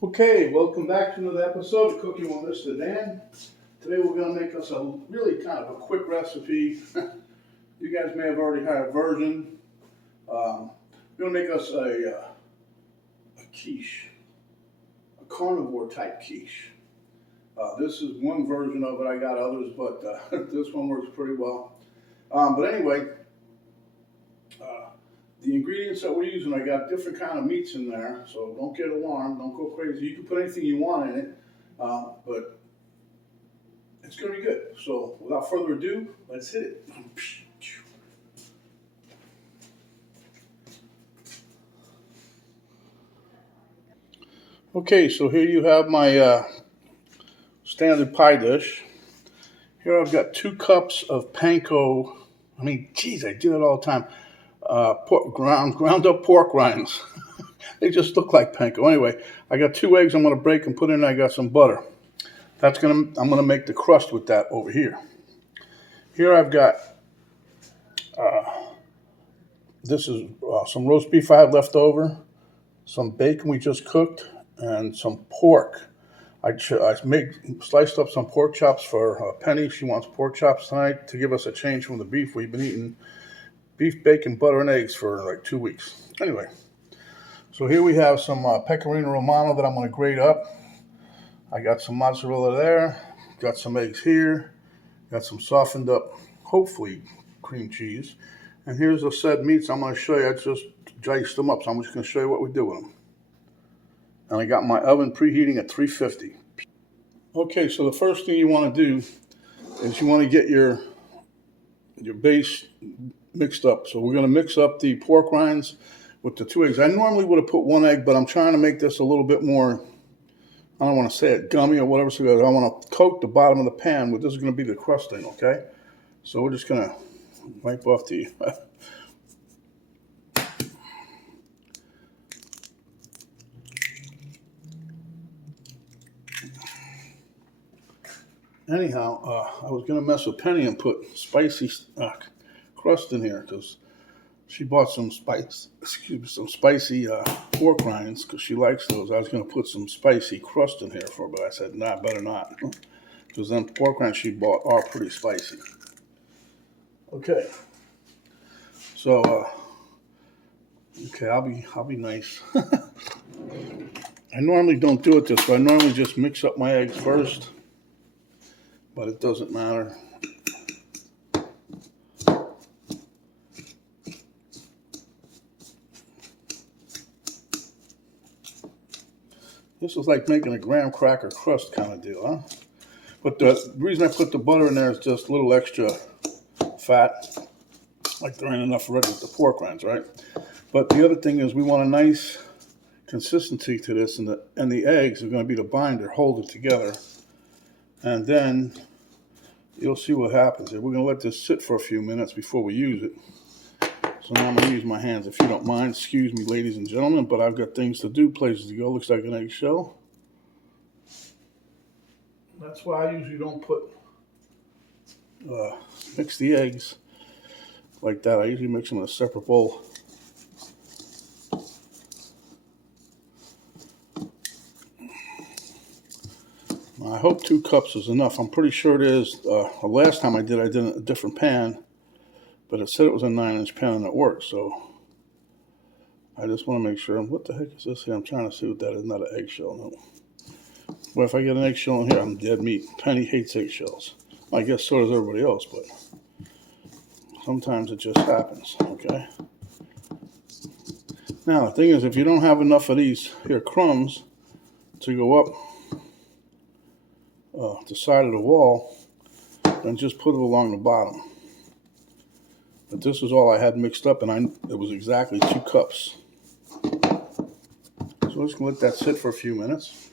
Okay, welcome back to another episode of Cooking with Mr. Dan. Today we're going to make us a really kind of a quick recipe. You guys may have already had a version. We're going to make us a quiche, a carnivore type quiche. This is one version of it. I got others, but this one works pretty well. But anyway, the ingredients that we're using, I got different kind of meats in there, so don't get alarmed, don't go crazy. You can put anything you want in it, but it's going to be good. So without further ado, let's hit it. Okay, so here you have my standard pie dish. Here I've got 2 cups of panko. I mean, geez, I do it all the time. Ground up pork rinds. They just look like panko. Anyway, I got 2 eggs I'm going to break and put in. I got some butter. I'm going to make the crust with that over here. Here I've got this is some roast beef I had left over, some bacon we just cooked, and some pork. I sliced up some pork chops for Penny. She wants pork chops tonight to give us a change from the beef. We've been eating beef, bacon, butter, and eggs for like 2 weeks. Anyway, so here we have some Pecorino Romano that I'm going to grate up. I got some mozzarella there, got some eggs here, got some softened up, hopefully, cream cheese. And here's the said meats I'm going to show you. I just diced them up, so I'm just going to show you what we do with them. And I got my oven preheating at 350. Okay, so the first thing you want to do is you want to get your base mixed up. So we're going to mix up the pork rinds with the 2 eggs. I normally would have put 1 egg, but I'm trying to make this a little bit more, I don't want to say it, gummy or whatever. So I want to coat the bottom of the pan with, this is going to be the crusting, okay? So we're just going to wipe off the anyhow, I was going to mess with Penny and put spicy crust in here because she bought some spicy pork rinds because she likes those. I was going to put some spicy crust in here for her, but I said, nah, better not, because them pork rinds she bought are pretty spicy. Okay, so okay, I'll be nice. I normally don't do it this way. I normally just mix up my eggs first, but it doesn't matter. This is like making a graham cracker crust kind of deal, huh? But the reason I put the butter in there is just a little extra fat, like there ain't enough already with the pork rinds, right? But the other thing is we want a nice consistency to this, and the eggs are going to be the binder, hold it together. And then you'll see what happens here. We're going to let this sit for a few minutes before we use it. So now I'm going to use my hands, if you don't mind. Excuse me, ladies and gentlemen, but I've got things to do, places to go. Looks like an eggshell. That's why I usually don't mix the eggs like that. I usually mix them in a separate bowl. Now, I hope 2 cups is enough. I'm pretty sure it is. The last time I did it in a different pan, but it said it was a 9-inch pan and it worked, so I just want to make sure. What the heck is this here? I'm trying to see what that is. Not an eggshell, no. Well, if I get an eggshell in here, I'm dead meat. Penny hates eggshells. I guess so does everybody else, but sometimes it just happens, okay? Now, the thing is, if you don't have enough of these here crumbs to go up the side of the wall, then just put it along the bottom. But this is all I had mixed up, and it was exactly 2 cups. So we're just going to let that sit for a few minutes.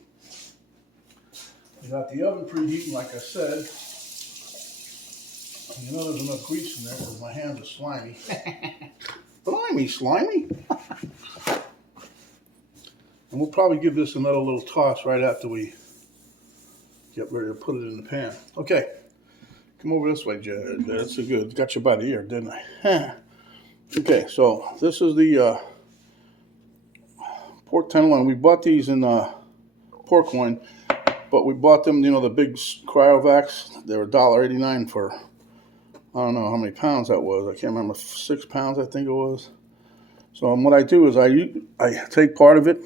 I got the oven preheating, like I said. And you know there's enough grease in there because my hands are slimy. Blimey, slimy! And we'll probably give this another little toss right after we get ready to put it in the pan. Okay, come over this way, Jared. That's good. Got you by the ear, didn't I? Okay, so this is the pork tenderloin. We bought these in pork loin. But we bought them, you know, the big cryovacs. They were $1.89 for, I don't know how many pounds that was. I can't remember, 6 pounds I think it was. So what I do is I take part of it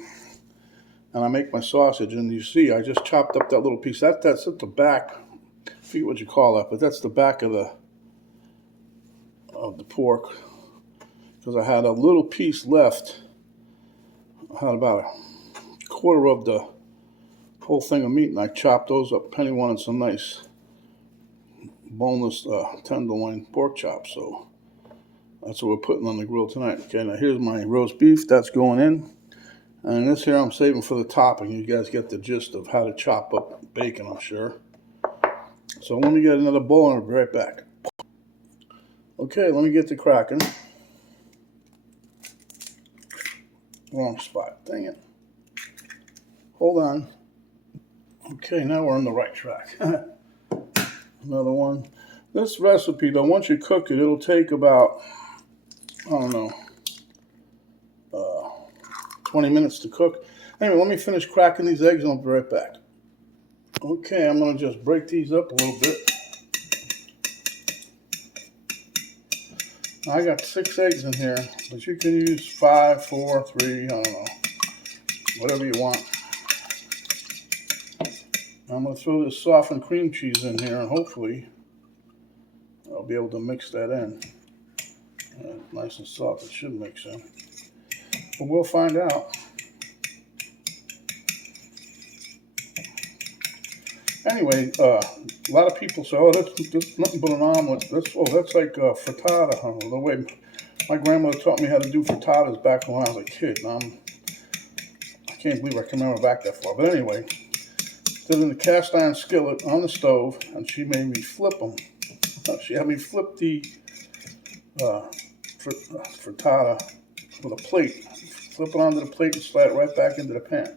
and I make my sausage. And you see, I just chopped up that little piece. That's at the back. I forget what you call that, but that's the back of the pork. Because I had a little piece left. I had about a quarter of the whole thing of meat, and I chopped those up. Penny wanted some nice boneless tenderloin pork chops, so that's what we're putting on the grill tonight. Okay, now here's my roast beef. That's going in. And this here I'm saving for the topping. You guys get the gist of how to chop up bacon, I'm sure. So let me get another bowl and I'll be right back. Okay, let me get to cracking. Wrong spot. Dang it. Hold on. Okay, now we're on the right track. Another one. This recipe, though, once you cook it, it'll take about, I don't know, 20 minutes to cook. Anyway, let me finish cracking these eggs and I'll be right back. Okay, I'm going to just break these up a little bit. I got 6 eggs in here, but you can use 5, 4, 3, I don't know, whatever you want. I'm going to throw this softened cream cheese in here, and hopefully I'll be able to mix that in. Nice and soft, it should mix in. But we'll find out. Anyway, a lot of people say, oh, that's nothing but an omelet. That's like frittata. The way my grandmother taught me how to do frittatas back when I was a kid. I can't believe I can remember back that far. But anyway, did it in the cast iron skillet on the stove, and she made me flip them. She had me flip the frittata with a plate. Flip it onto the plate and slide it right back into the pan.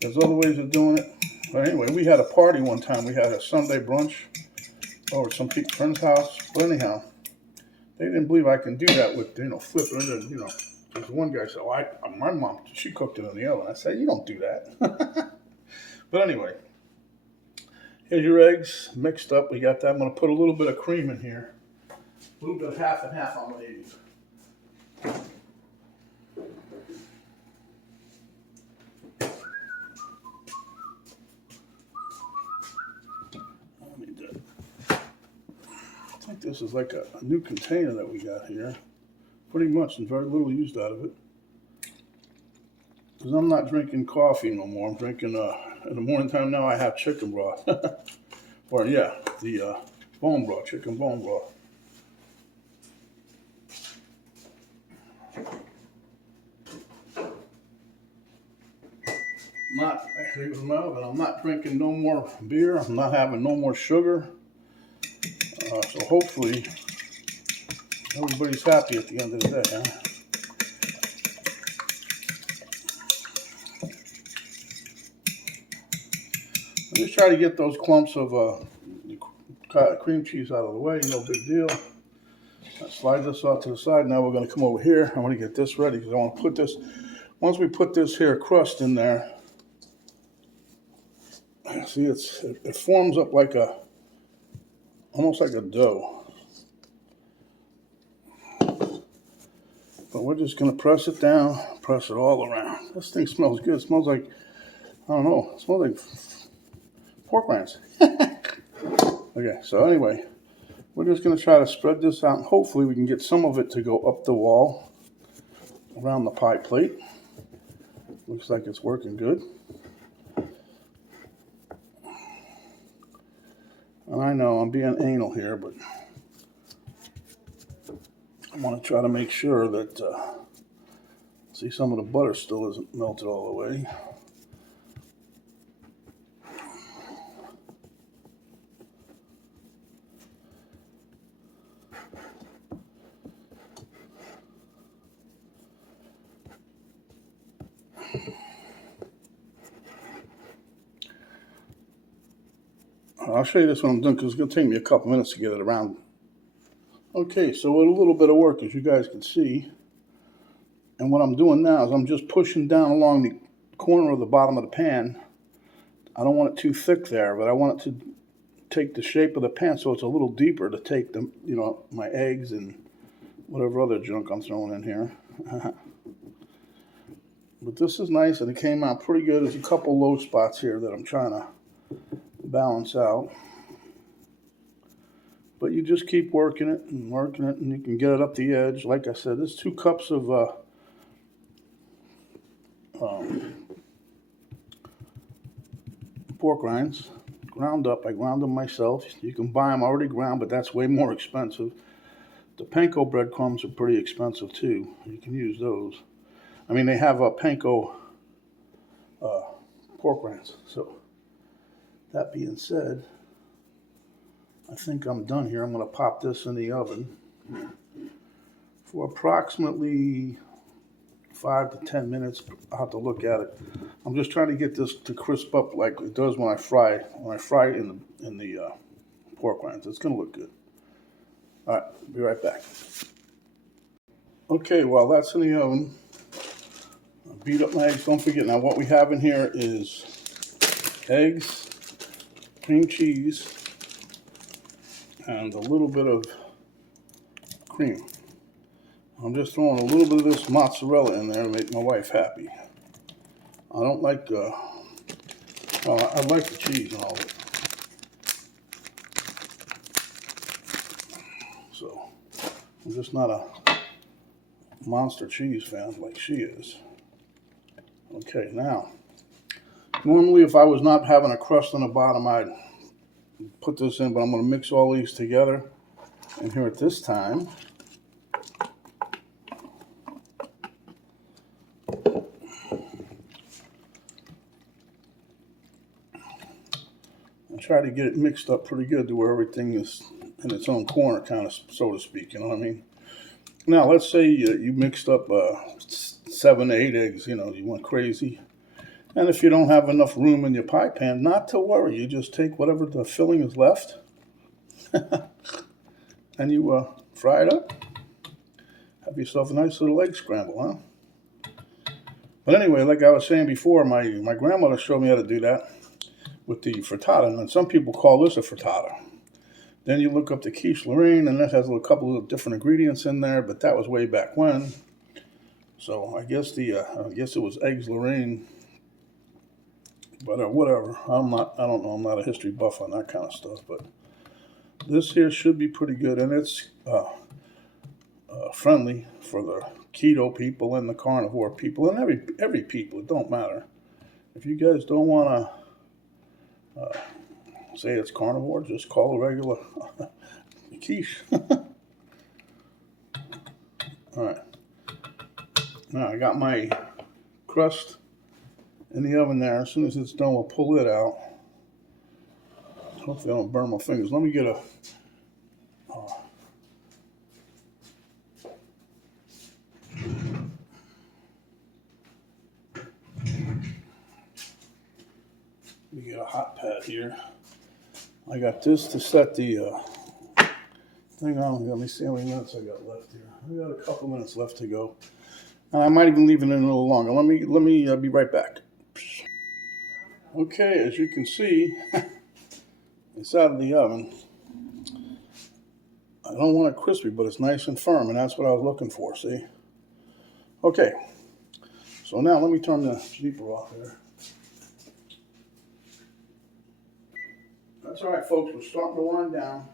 There's other ways of doing it. But anyway, we had a party one time. We had a Sunday brunch over at some friend's house. But anyhow, they didn't believe I can do that with, flipping it. And, there's one guy said, oh, my mom, she cooked it in the oven. I said, you don't do that. But anyway, here's your eggs mixed up. We got that. I'm going to put a little bit of cream in here. A little bit of half and half, I'm going to use. I think this is like a new container that we got here. Pretty much, and very little used out of it. Because I'm not drinking coffee no more. I'm drinking, in the morning time now, I have chicken broth. Or, yeah, the bone broth, chicken bone broth. I'm not drinking no more beer. I'm not having no more sugar. So hopefully everybody's happy at the end of the day, huh? I just try to get those clumps of cream cheese out of the way, no big deal. I slide this off to the side. Now we're going to come over here. I want to get this ready because I want to put this, once we put this here crust in there, see it forms up like almost like a dough. But we're just going to press it down, press it all around. This thing smells good. It smells like, I don't know, it smells like pork rinds. Okay, so anyway, we're just going to try to spread this out, and hopefully we can get some of it to go up the wall around the pie plate. Looks like it's working good. And I know I'm being anal here, but I want to try to make sure that, see, some of the butter still isn't melted all the way. I'll show you this when I'm done because it's going to take me a couple minutes to get it around. Okay, so with a little bit of work, as you guys can see, and what I'm doing now is I'm just pushing down along the corner of the bottom of the pan I don't want it too thick there, but I want it to take the shape of the pan so it's a little deeper to take the, you know, my eggs and whatever other junk I'm throwing in here. But this is nice, and it came out pretty good. There's a couple low spots here that I'm trying to balance out. But you just keep working it, and you can get it up the edge. Like I said, there's 2 cups of pork rinds, ground up. I ground them myself. You can buy them already ground, but that's way more expensive. The panko breadcrumbs are pretty expensive too. You can use those. I mean, they have a panko pork rinds. So that being said, I think I'm done here. I'm going to pop this in the oven for approximately 5 to 10 minutes. I'll have to look at it. I'm just trying to get this to crisp up like it does when I fry. When I fry it in the pork rinds, it's going to look good. All right, be right back. Okay, while that's in the oven, I'll beat up my eggs. Don't forget, now what we have in here is eggs, cream cheese, and a little bit of cream. I'm just throwing a little bit of this mozzarella in there to make my wife happy. I don't like, well, I like the cheese and all of it. So, I'm just not a monster cheese fan like she is. Okay, now, normally if I was not having a crust on the bottom, I'd put this in, but I'm going to mix all these together. And here at this time, I try to get it mixed up pretty good to where everything is in its own corner, kind of, so to speak, you know what I mean? Now, let's say you mixed up 7 to 8 eggs, you know, you went crazy. And if you don't have enough room in your pie pan, not to worry. You just take whatever the filling is left and you fry it up. Have yourself a nice little egg scramble, huh? But anyway, like I was saying before, my grandmother showed me how to do that with the frittata. And some people call this a frittata. Then you look up the quiche Lorraine, and that has a couple of different ingredients in there, but that was way back when. So I guess it was eggs Lorraine. But whatever, I don't know, I'm not a history buff on that kind of stuff, but this here should be pretty good, and it's friendly for the keto people and the carnivore people, and every people, it don't matter. If you guys don't want to say it's carnivore, just call a regular quiche. Alright, now I got my crust in the oven there. As soon as it's done, we'll pull it out. Hopefully I don't burn my fingers. Let me get a hot pad here. I got this to set the thing on. Let me see how many minutes I got left here. I got a couple minutes left to go, and I might even leave it in a little longer. Let me be right back. Okay, as you can see, it's out of the oven. I don't want it crispy, but it's nice and firm, and that's what I was looking for, see? Okay, so now let me turn the beeper off here. That's all right, folks, we're starting to wind down.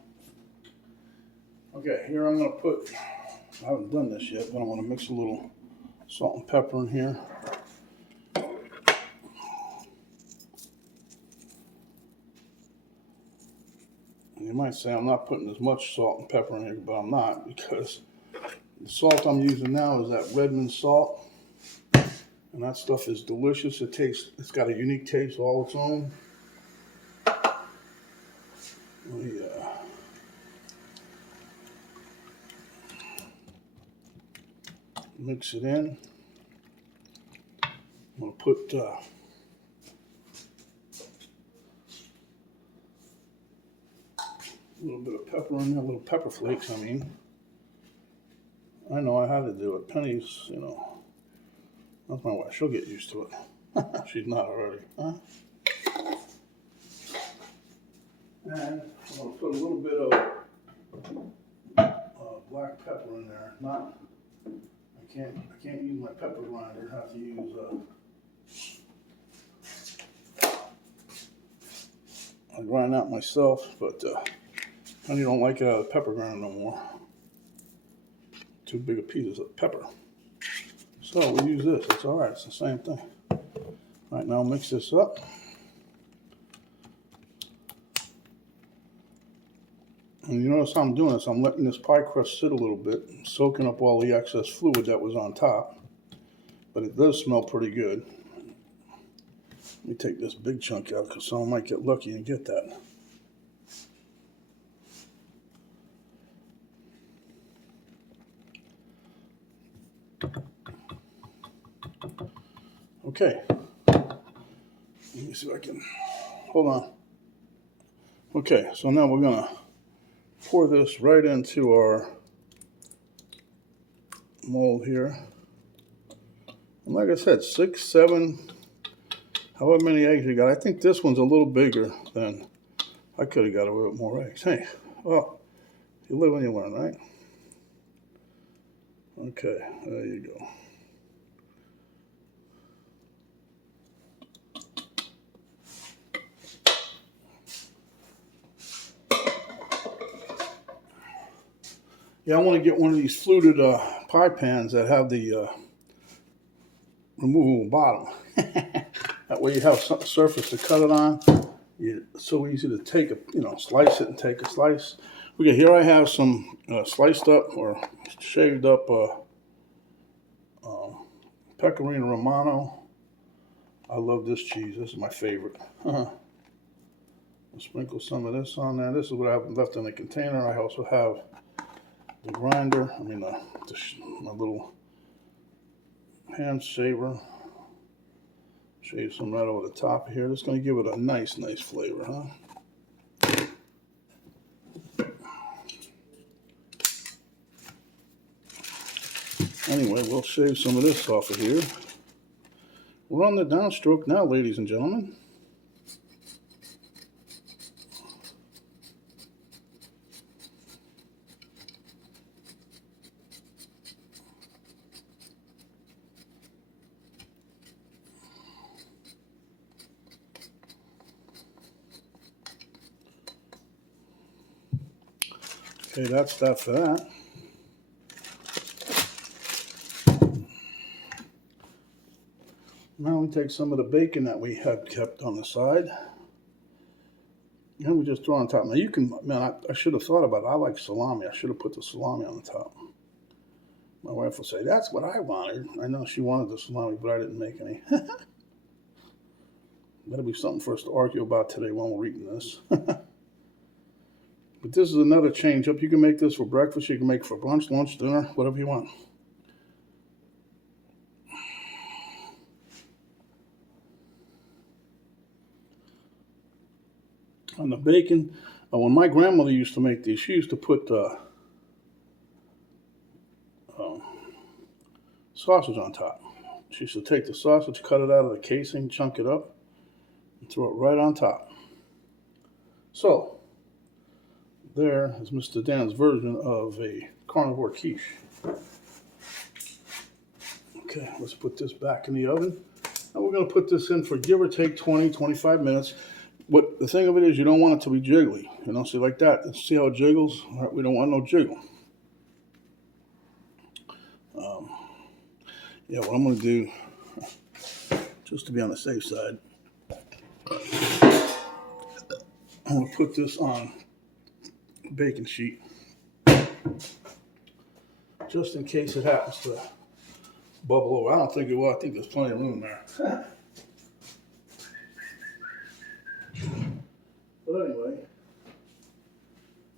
Okay, here I'm going to put, I haven't done this yet, but I'm going to mix a little salt and pepper in here. You might say I'm not putting as much salt and pepper in here, but I'm not, because the salt I'm using now is that Redmond salt, and that stuff is delicious. It's got a unique taste all its own. Mix it in. I'm going to put a little bit of pepper in there, little pepper flakes, I mean. I know how to do it. Penny's, you know, that's my wife. She'll get used to it. She's not already, huh? And I'm going to put a little bit of black pepper in there. Not, I can't use my pepper grinder. I have to use I grind out myself, but honey don't like it out of the pepper grinder no more. Too big a pieces of pepper. So we use this. It's all right. It's the same thing. All right, now mix this up. And you notice how I'm doing this. I'm letting this pie crust sit a little bit, soaking up all the excess fluid that was on top. But it does smell pretty good. Let me take this big chunk out because someone might get lucky and get that. Okay. Let me see if I can, hold on. Okay, so now we're gonna pour this right into our mold here. And like I said, 6, 7, however many eggs you got. I think this one's a little bigger than, I could have got a little bit more eggs. Hey, well, you live and you learn, right? Okay, there you go. Yeah, I want to get one of these fluted pie pans that have the removable bottom. That way you have some surface to cut it on. It's so easy to take a, slice it and take a slice. Okay, here I have some sliced up or shaved up Pecorino Romano. I love this cheese. This is my favorite. I'll sprinkle some of this on there. This is what I have left in the container. I also have the grinder, my little hand shaver. Shave some right over the top here. Just going to give it a nice flavor, huh? Anyway, we'll shave some of this off of here. We're on the downstroke now, ladies and gentlemen. Okay, that's that for that. Now we take some of the bacon that we had kept on the side, and we just throw on top. Now you can, I should have thought about it. I like salami. I should have put the salami on the top. My wife will say, that's what I wanted. I know she wanted the salami, but I didn't make any. That'll be something for us to argue about today when we're eating this. But this is another change up. You can make this for breakfast. You can make it for brunch, lunch, dinner, whatever you want. On the bacon, when my grandmother used to make these, she used to put sausage on top. She used to take the sausage, cut it out of the casing, chunk it up, and throw it right on top. So, there is Mr. Dan's version of a Carnivore Quiche. Okay, let's put this back in the oven. And we're going to put this in for give or take 20, 25 minutes. The thing of it is, you don't want it to be jiggly. See, like that. And see how it jiggles? All right, we don't want no jiggle. Yeah, what I'm going to do, just to be on the safe side, I'm going to put this on a baking sheet, just in case it happens to bubble over. I don't think it will. I think there's plenty of room there. But anyway,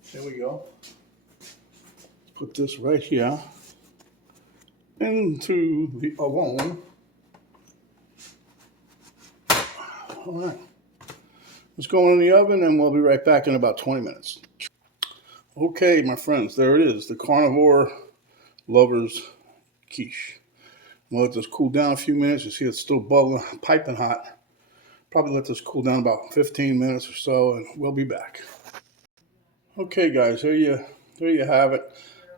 here we go. Put this right here into the oven. All right. Let's go in the oven and we'll be right back in about 20 minutes. Okay, my friends, there it is. The Carnivore Lovers Quiche. We'll let this cool down a few minutes. You see it's still bubbling, piping hot. Probably let this cool down about 15 minutes or so, and we'll be back. Okay, guys, there you have it.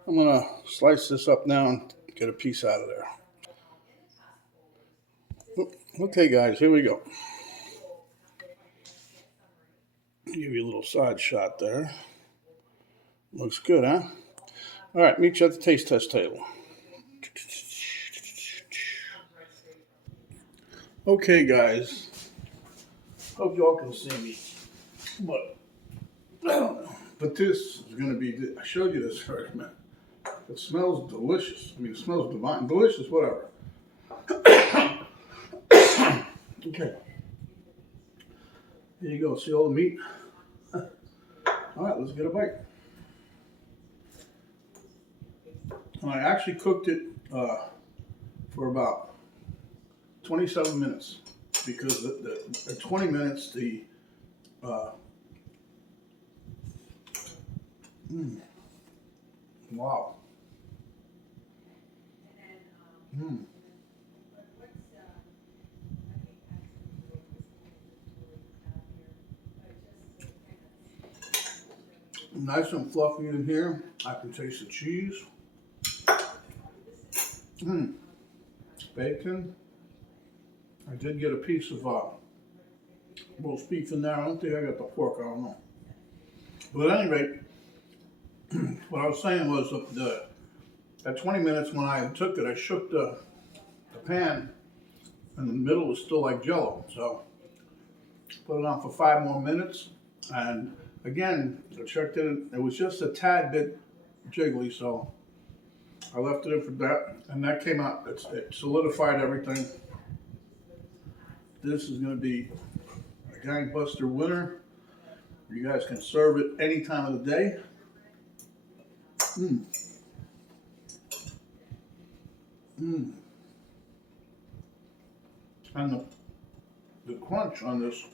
I'm gonna slice this up now and get a piece out of there. Okay, guys, here we go. Give you a little side shot there. Looks good, huh? All right, meet you at the taste test table. Okay, guys. Hope y'all can see me. But I don't know. But this is gonna be. I showed you this first, man. It smells delicious. I mean, it smells divine, delicious, whatever. Okay. Here you go. See all the meat? All right, let's get a bite. And I actually cooked it for about 27 minutes because the 20 minutes, wow. Nice and fluffy in here. I can taste the cheese. Bacon. I did get a piece of roast beef in there. I don't think I got the pork. I don't know. But at any rate, what I was saying was at 20 minutes when I took it, I shook the pan, and the middle was still like jello. So put it on for 5 more minutes, and again, I checked it. It was just a tad bit jiggly, so I left it in for that, and that came out. It solidified everything. This is going to be a gangbuster winner. You guys can serve it any time of the day. And the crunch on this.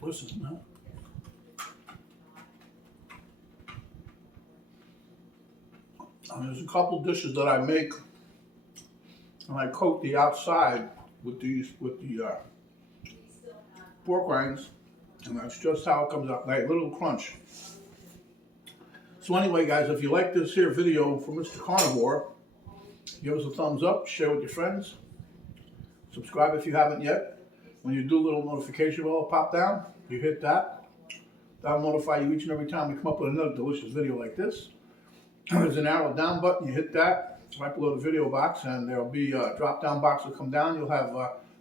Listen, man. There's a couple dishes that I make, and I coat the outside with the pork rinds, and that's just how it comes out, like a little crunch. So anyway, guys, if you like this here video from Mr. Carnivore, give us a thumbs up, share with your friends, subscribe if you haven't yet. When you do a little notification bell pop down, you hit that. That'll notify you each and every time we come up with another delicious video like this. There's an arrow down button, you hit that right below the video box, and there'll be a drop down box that come down. You'll have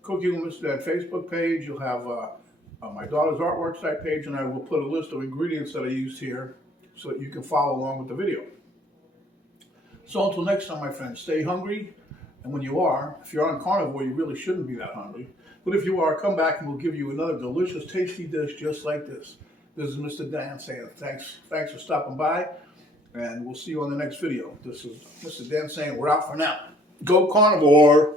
Cooking with Mr. Dad Facebook page, you'll have my daughter's artwork site page, and I will put a list of ingredients that I used here so that you can follow along with the video. So until next time, my friends, stay hungry, and when you are, if you're on carnivore, you really shouldn't be that hungry. But if you are, come back and we'll give you another delicious, tasty dish just like this. This is Mr. Dan saying thanks for stopping by, and we'll see you on the next video. This is Mr. Dan saying we're out for now. Go carnivore!